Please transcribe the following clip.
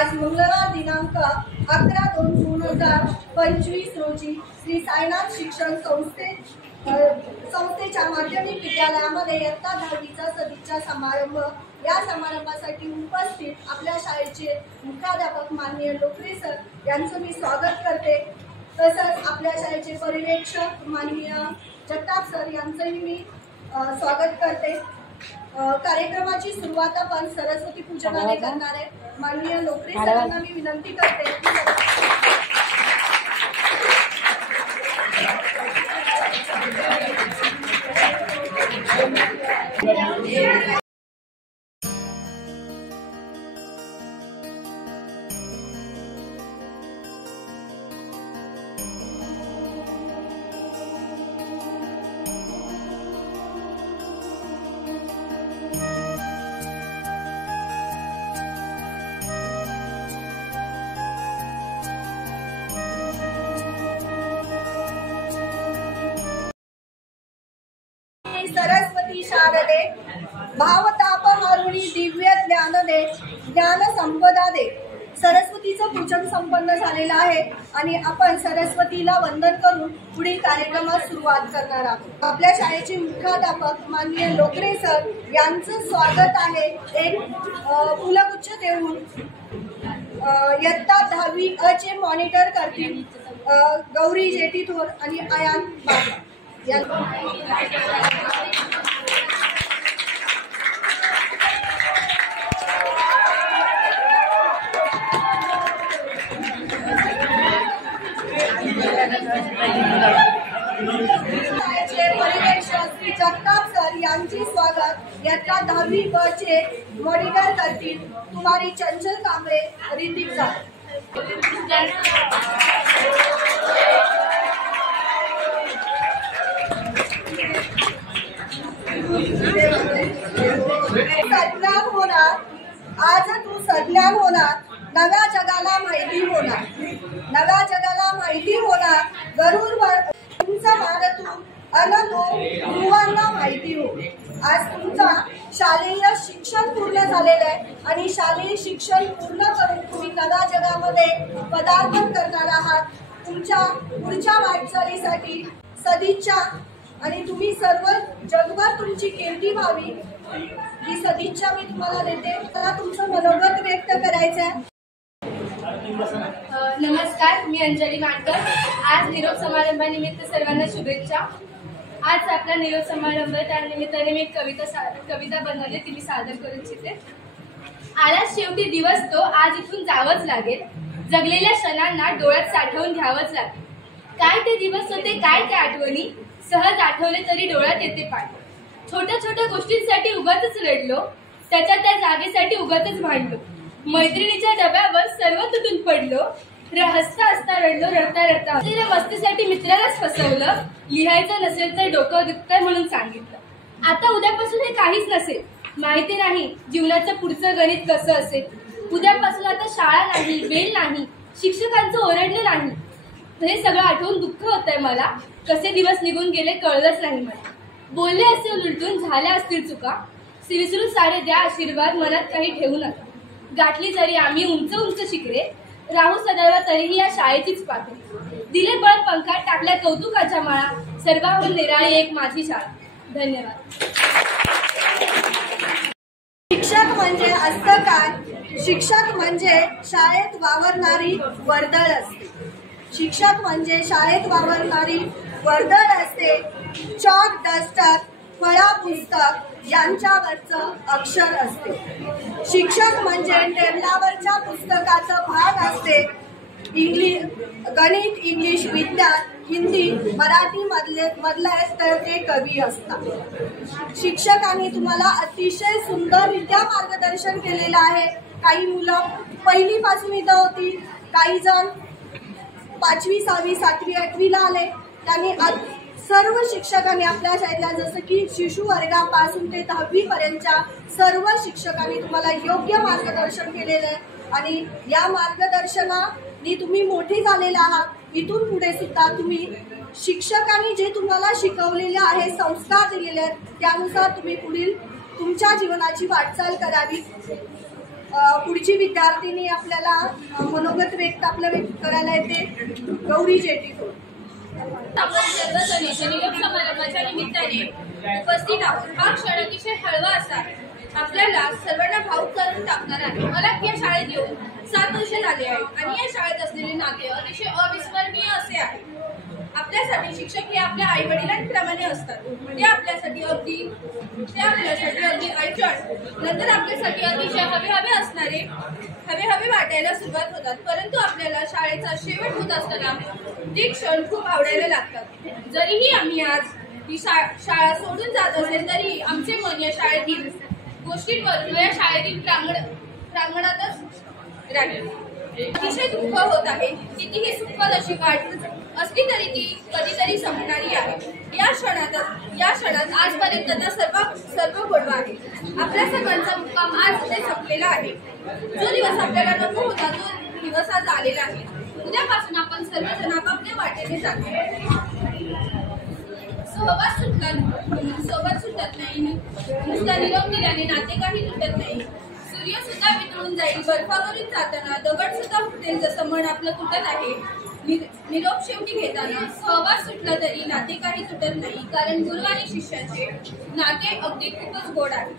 आज मंगळवार दिनांक 11/2/2025 रोजी श्री साईनाथ शिक्षण संस्थेच्या माध्यमिक विद्यालयामध्ये इयत्ता 10वीचा सदीचा समारंभ। या समारंभासाठी उपस्थित आपल्या शाळेचे मुख्याध्यापक माननीय लोकरे सर यांचं मी स्वागत करते। तसंच आपल्या शाळेचे पर्यवेक्षक माननीय जगताप सर यांचंही मी स्वागत करते। कार्यक्रमाची सुरुवात आपण सरस्वती पूजनाने करणार आहे। माननीय लोकरे सरांना मी विनंती करते सरस्वती शारदे भावताप हरुणी दिव्य ज्ञान दे, ज्ञान संपदा दे। सरस्वतीचं पूजन संपन्न झालेलं आहे आणि आपण सरस्वतीला वंदन करून पुढील कार्यक्रमास सुरुवात करणार आहोत। आपल्या शाळेचे मुख्याध्यापक माननीय लोकरे सर यांचं स्वागत आहे। एक फुलगुच्छ देऊन इयत्ता 10वी अ चे मॉनिटर करतील गौरी जेठीथोर आणि आयान बाबा। श्री जगताप सर यांचे स्वागत इयत्ता 10वी ब चे मॉनिटर करतील कुमारी चंचल कांबळे रिद्धिक सर। सज्ञान होणार आज तू सज्ञान होणार, नव्या जगाला माहिती होणार, नव्या जगाला माहिती होणार। गरुड तुमचा भारतून अनतो ध्रुवांना माहिती हो। आज तुमचा शालेय शिक्षण पूर्ण झालेलं आहे आणि शालेय शिक्षण पूर्ण करून तुम्ही नव्या जगामध्ये पदार्पण करणार आहात। तुमच्या पुढच्या वाटचालीसाठी सदिच्छा आणि तुम्ही सर्व जगभर तुमची कीर्ती व्हावी ही सदिच्छा मी तुम्हाला देते। मला तुमचं मनोगत व्यक्त करायचं आहे। नमस्कार, मी अंजली मानकर। आज निरोप समारंभानिमित्त सर्वांना शुभेच्छा। आज आपला निरोप समारंभ, त्यानिमित्ताने मी एक कविता बनवली, ती मी सादर करू इच्छिते। आला शेवटी दिवस तो, आज इथून जावंच लागेल, जगलेल्या क्षणांना डोळ्यात साठवून घ्यावंच लागेल। काय ते दिवस होते, काय त्या आठवणी, सहज आठवले तरी डोळ्यात येते पाणी। छोट्या छोट्या गोष्टींसाठी उगाचच रडलो, त्याच्या त्या जागेसाठी उगाचच भांडलो, मैत्रिणीच्या डब्यावर सर्व तुटून पडलो, हसता हसता रडलो, रडता रडता मस्तीसाठी मित्रालाच फसवलं, लिहायचं नसेल तर डोकं दुखतंय म्हणून सांगितलं। आता उद्यापासून हे काहीच नसेल, माहिती नाही जीवनाचं पुढचं गणित कसं असेल। उद्यापासून आता शाळा नाही, बेल नाही, शिक्षकांचं ओरडलं नाही, हे सगळं आठवून दुःख होतंय मला। कसे दिवस निघून गेले कळलंच नाही मला। बोलले असे उलटून, झाल्या असतील चुका, विसरून सारे द्या आशीर्वाद, मनात काही ठेवू नका। गाठली जरी आम्ही उंच उंच शिखरे, राहू सदैव तरीही या शाळेचीच पातळी। दिले बळ पंखात, टाकल्या कौतुकाच्या माळा, सर्वांहून निराळी एक माझी शाळा। धन्यवाद। शिक्षक म्हणजे असतं काय? शिक्षक म्हणजे शाळेत वावरणारी वर्दळ असते। शिक्षक म्हणजे शाळेत वावरणारी वर्दळ असते। चॉक, डस्टर, फळा, पुस्तक यांच्यावरचं अक्षर असते। शिक्षक म्हणजे टेबलावरच्या पुस्तकाचं भाग असते। गणित, इंग्लिश, विज्ञान, हिंदी, मराठी मधले तर ते कवी असतात। शिक्षकांनी तुम्हाला अतिशय सुंदररित्या मार्गदर्शन केलेलं आहे। काही मुलं पहिलीपासून इथं होती, काही जण 5वी 6वी 7वी 8वीला आले। त्यांनी सर्व शिक्षकांनी आपल्या शाळेतल्या जसं की शिशु वर्गापासून ते 10वी पर्यंतच्या सर्व शिक्षकांनी तुम्हाला योग्य मार्गदर्शन केलेलं आहे आणि या मार्गदर्शनाने तुम्ही मोठे झालेले आहात। इथून पुढे सुद्धा तुम्ही शिक्षकांनी जे तुम्हाला शिकवलेले आहे, संस्कार दिलेले आहेत, त्यानुसार तुम्ही पुढील तुमच्या जीवनाची वाटचाल करावी। पुढची विद्यार्थिनी आपल्याला मनोगत व्यक्त करायला येते गौरी जेटीतून. आपण सर्वजण निरोप समारंभाच्या निमित्ताने उपस्थित आहोत. हा क्षण अतिशय हळवा असा आपल्याला सर्वांना भावुक करून टाकणार आहे. मला या शाळेत येऊन 7 वर्ष झाले आहेत आणि या शाळेत असलेले नाते अतिशय अविस्मरणीय असे आहे. आपल्यासाठी शिक्षक हे आपल्या आई वडिलांप्रमाणे असतात. ते आपल्यासाठी अगदी ऐकण, नंतर आपल्यासाठी अतिशय हवे वाटायला सुरुवात होतात. परंतु आपल्याला शाळेचा शेवट होत असताना ते क्षण खूप आवडायला लागतात. जरीही आम्ही आज ही शाळा सोडून जात असेल तरी आमचे मन या शाळेतील गोष्टींवरून या शाळेतील प्रांगणातच राहील. अतिशय दुःख होत आहे. कितीही सुखद अशी वाट असली तरी ती कधीतरी संपणारी आहे. या क्षणात आजपर्यंतचा सर्व गोडवा आहे. आपल्या सर्वांचा मुक्काम आज इथे संपलेला आहे. जो दिवस आपल्याला नको होता तो दिवस आज आलेला आहे. उद्यापासून आपण सर्वजण आपापल्या वाटेने जातो. सोबत सुटत नाही. नुसता निरोप दिल्याने नाते काही तुटत नाही. सूर्य सुद्धा वितळून जाईल. बर्फावरून जाताना दगड सुद्धा फुटेल. जसं मन आपलं तुटत आहे. निरोप शेवटी घेताना सहवास सुटला तरी नाते काही तुटत नाही. कारण गुरु आणि शिष्याचे नाते अगदी खूपच गोड आहे.